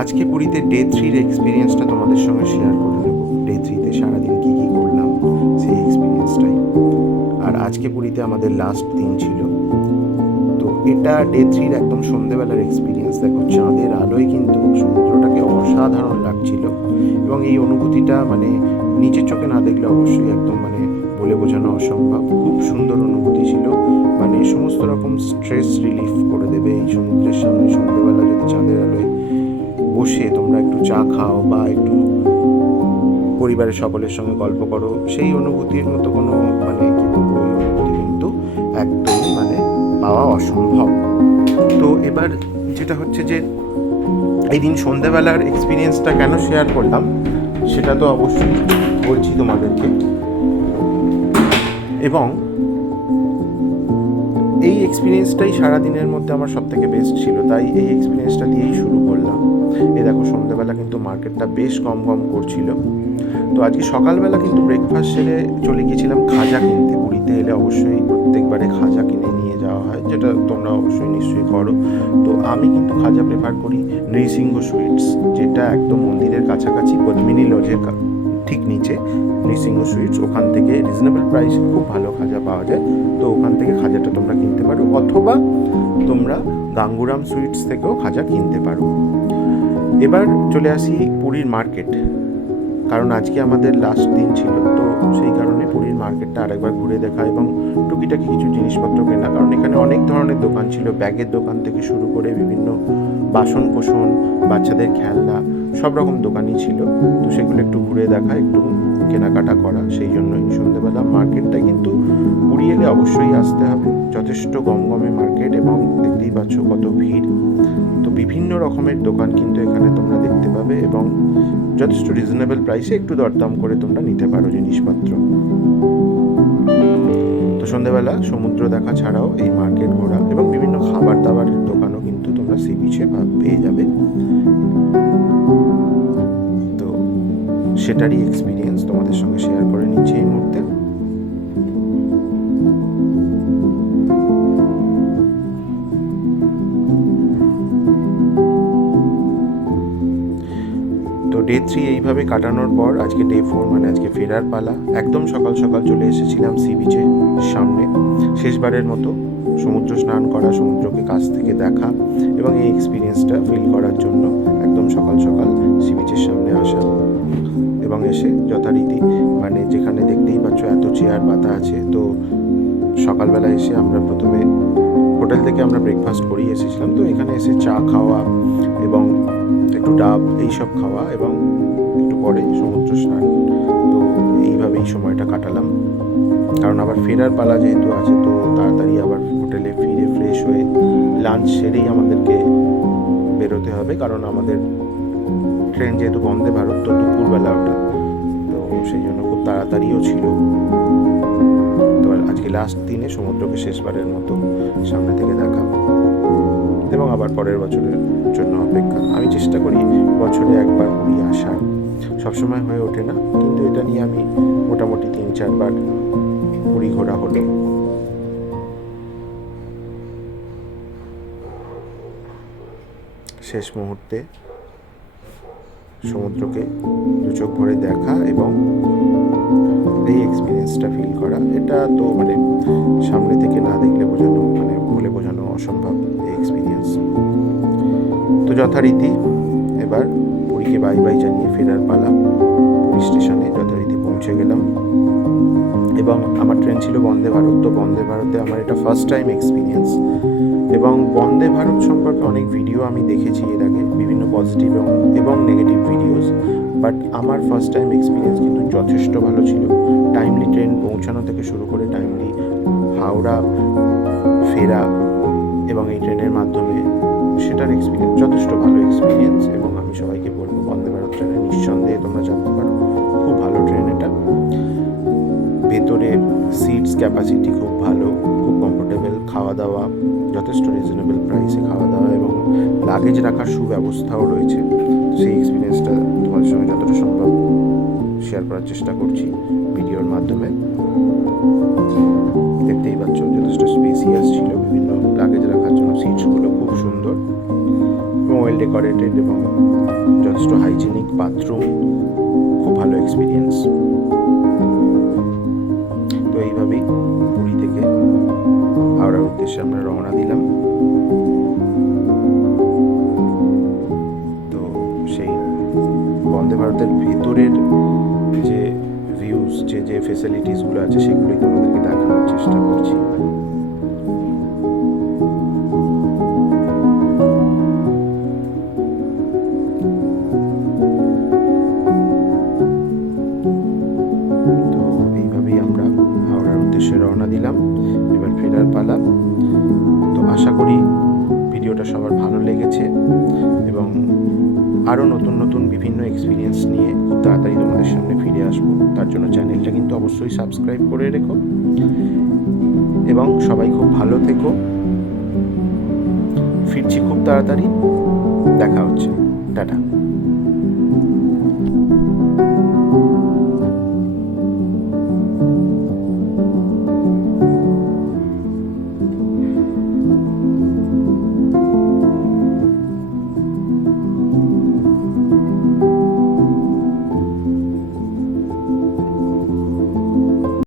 আজকে পুরীতে ডে 3-র এক্সপিরিয়েন্সটা তোমাদের সঙ্গে শেয়ার করে দেবো। ডে 3-তে সারাদিন কী কী করলাম সেই এক্সপিরিয়েন্সটাই। আর আজকে পুরীতে আমাদের লাস্ট দিন ছিল। তো এটা ডে 3-র একদম সন্ধেবেলার এক্সপিরিয়েন্স। দেখো, চাঁদের আলোয় কিন্তু সমুদ্রটাকে অসাধারণ লাগছিল, এবং এই অনুভূতিটা মানে নিজের চোখে না দেখলে অবশ্যই একদম মানে বলে বোঝানো অসম্ভব। খুব সুন্দর অনুভূতি ছিল, মানে সমস্ত রকম স্ট্রেস রিলিফ করে দেবে এই সমুদ্রের সামনে সন্ধেবেলা যদি চাঁদের আলোয় বসে তোমরা একটু চা খাও বা একটু পরিবারের সকলের সঙ্গে গল্প করো। সেই অনুভূতির মতো কোনো মানে কি বলবো, ওই অনুভূতি কিন্তু একদমই মানে পাওয়া অসম্ভব। তো এবার যেটা হচ্ছে যে এই দিন সন্ধেবেলার এক্সপিরিয়েন্সটা কেন শেয়ার করলাম সেটা তো অবশ্যই বলছি তোমাদেরকে, এবং এই এক্সপিরিয়েন্সটাই সারাদিনের মধ্যে আমার সবথেকে বেস্ট ছিল, তাই এই এক্সপিরিয়েন্সটা দিয়েই শুরু করলাম। এই দেখো, সন্ধ্যাবেলা কিন্তু মার্কেটটা বেশ কম করছিল। তো আজকে সকালবেলা কিন্তু ব্রেকফাস্ট সেরে চলে গিয়েছিলাম খাজা কিনতে। পুরীতে এলে অবশ্যই প্রত্যেকবারে খাজা কিনে নিয়ে যাওয়া হয়, যেটা তোমরা অবশ্যই নিশ্চয়ই করো। তো আমি কিন্তু খাজা প্রেফার করি নৃসিংহ সুইটস, যেটা একদম মন্দিরের কাছাকাছি পদ্মিনী লজের ঠিক নিচে নৃসিংহ সুইটস। ওখান থেকে রিজনেবল প্রাইসে খুব ভালো খাজা পাওয়া যায়। তো ওখান থেকে খাজাটা তোমরা কিনতে পারো, অথবা তোমরা গাঙ্গুরাম সুইটস থেকেও খাজা কিনতে পারো। এবার চলে আসি পুরীর মার্কেট, কারণ আজকে আমাদের লাস্ট দিন ছিল। তো সেই কারণে পুরীর মার্কেটটা আরেকবার ঘুরে দেখা এবং টুকিটাকি কিছু জিনিসপত্র কেনা, কারণ এখানে অনেক ধরনের দোকান ছিল। ব্যাগের দোকান থেকে শুরু করে বিভিন্ন বাসন কোসন, বাচ্চাদের খেলনা, সব রকম দোকানই ছিল। তো সেগুলো একটু ঘুরে দেখা, একটু কেনাকাটা করা। সেই জন্যই সন্ধ্যেবেলা মার্কেটটা কিন্তু পুরী এলে অবশ্যই আসতে হবে। যথেষ্ট গমগমে মার্কেট, এবং দেখতেই পাচ্ছ কত ভিড়। তো বিভিন্ন রকমের দোকান কিন্তু এখানে তোমরা দেখতে পাবে, এবং যথেষ্ট রিজনেবল প্রাইসে একটু দরদাম করে তোমরা নিতে পারো জিনিসপত্র। তো সন্ধ্যেবেলা সমুদ্র দেখা ছাড়াও এই মার্কেট ঘোরা এবং বিভিন্ন খাবার দাবারের দোকানও কিন্তু তোমরা সি বিচে পেয়ে যাবে। তো সেটারই এক্সপিরিয়েন্স তোমাদের সঙ্গে শেয়ার করে নিচ্ছি এই মুহূর্তে। তো ডে 3 এইভাবে কাটানোর পর আজকে ডে 4, মানে আজকে ফেরার পালা। একদম সকাল সকাল চলে এসেছিলাম সি বিচের সামনে, শেষবারের মতো সমুদ্র স্নান করা, সমুদ্রকে কাছ থেকে দেখা এবং এই এক্সপিরিয়েন্সটা ফিল করার জন্য একদম সকাল সকাল সি বিচের সামনে আসা, এবং এসে যথারীতি মানে যেখানে দেখতেই পাচ্ছ এত চেয়ার পাতা আছে। তো সকালবেলা এসে আমরা প্রথমে হোটেল থেকে আমরা ব্রেকফাস্ট করেই এসেছিলাম। তো এখানে এসে চা খাওয়া এবং একটু ডাব এইসব খাওয়া, এবং একটু পরে সমুদ্র স্নান। তো এইভাবেই সময়টা কাটালাম, কারণ আবার ফেরার পালা যেহেতু আছে, তো তাড়াতাড়ি আবার হোটেলে ফিরে ফ্রেশ হয়ে লাঞ্চ সেরেই আমাদেরকে বেরোতে হবে, কারণ আমাদের ট্রেন যেহেতু বন্দে ভারত, তো দুপুরবেলা ওটা, তো সেই জন্য খুব তাড়াতাড়িও ছিল। তো আজকে লাস্ট দিনে সমুদ্রকে শেষবারের মতো সামনে থেকে দেখা, এবং আবার পরের বছরের জন্য অপেক্ষা। আমি চেষ্টা করি বছরে একবার পুরী আসার, সবসময় হয়ে ওঠে না, কিন্তু এটা নিয়ে আমি মোটামুটি 3-4 বার পুরী ঘোরা হলো। শেষ মুহূর্তে সমুদ্রকে দু চোখ ভরে দেখা এবং এই এক্সপিরিয়েন্সটা ফিল করা, এটা তো মানে সামনে থেকে না দেখলে বোঝানো, মানে বলে বোঝানো অসম্ভব এই এক্সপিরিয়েন্স। তো যথারীতি এবার পুরীকে বাই বাই জানিয়ে ফেরার পালা। পুরী স্টেশনে যথারীতি পৌঁছে গেলাম, এবং আমার ট্রেন ছিল বন্দে ভারত। তো বন্দে ভারতে আমার এটা ফার্স্ট টাইম এক্সপিরিয়েন্স, এবং বন্দে ভারত সম্পর্কে অনেক ভিডিও আমি দেখেছি এর আগে, বিভিন্ন পজিটিভ এবং নেগেটিভ ভিডিওস। বাট আমার ফার্স্ট টাইম এক্সপিরিয়েন্স কিন্তু যথেষ্ট ভালো ছিল। টাইমলি ট্রেন পৌঁছানো থেকে শুরু করে টাইমলি হাওড়া ফেরা, এবং এই ট্রেনের মাধ্যমে সেটার এক্সপিরিয়েন্স যথেষ্ট ভালো এক্সপিরিয়েন্স। এবং আমি সবাইকে বলবো বন্দে ভারত ট্রেনে নিঃসন্দেহে তোমরা জানতে পারো, খুব ভালো ট্রেন এটা। ভেতরে সিটস ক্যাপাসিটি খুব ভালো, খুব কমফোর্টেবল, খাওয়া দাওয়া যথেষ্ট রিজনেবল প্রাইসে খাওয়া দাওয়া, এবং লাগেজ রাখার সুব্যবস্থাও রয়েছে। সেই এক্সপিরিয়েন্সটা তোমাদের সঙ্গে যতটা সম্ভব শেয়ার করার চেষ্টা করছি ভিডিওর মাধ্যমে। দেখতেই পাচ্ছ যথেষ্ট স্পেসিয়াস ছিল, বিভিন্ন লাগেজ রাখার জন্য সিটসগুলো খুব সুন্দর, এবং ওয়েল ডেকোরেটেড এবং যথেষ্ট হাইজিনিক বাথরুম, খুব ভালো এক্সপিরিয়েন্স। তো এইভাবেই পুরী থেকে হাওড়ার উদ্দেশ্যে আমরা রওনা দিলাম। তো সেই বন্দে ভারতের ভেতরের যে ভিউজ, যে ফেসিলিটিসগুলো আছে সেগুলোই তোমাদেরকে দেখানোর চেষ্টা করছি। তো এইভাবেই আমরা হাওড়ার উদ্দেশ্যে রওনা দিলাম, এবার ফেরার পালা। তো আশা করি ভিডিওটা সবার ভালো লেগেছে এবং আরও নতুন নতুন বিভিন্ন এক্সপিরিয়েন্স নিয়ে খুব তাড়াতাড়ি তোমাদের সামনে ফিরে আসবো। তার জন্য চ্যানেলটা কিন্তু অবশ্যই সাবস্ক্রাইব করে রেখো এবং সবাই খুব ভালো থেকো। ফিরছি খুব তাড়াতাড়ি, দেখা হচ্ছে, টাটা।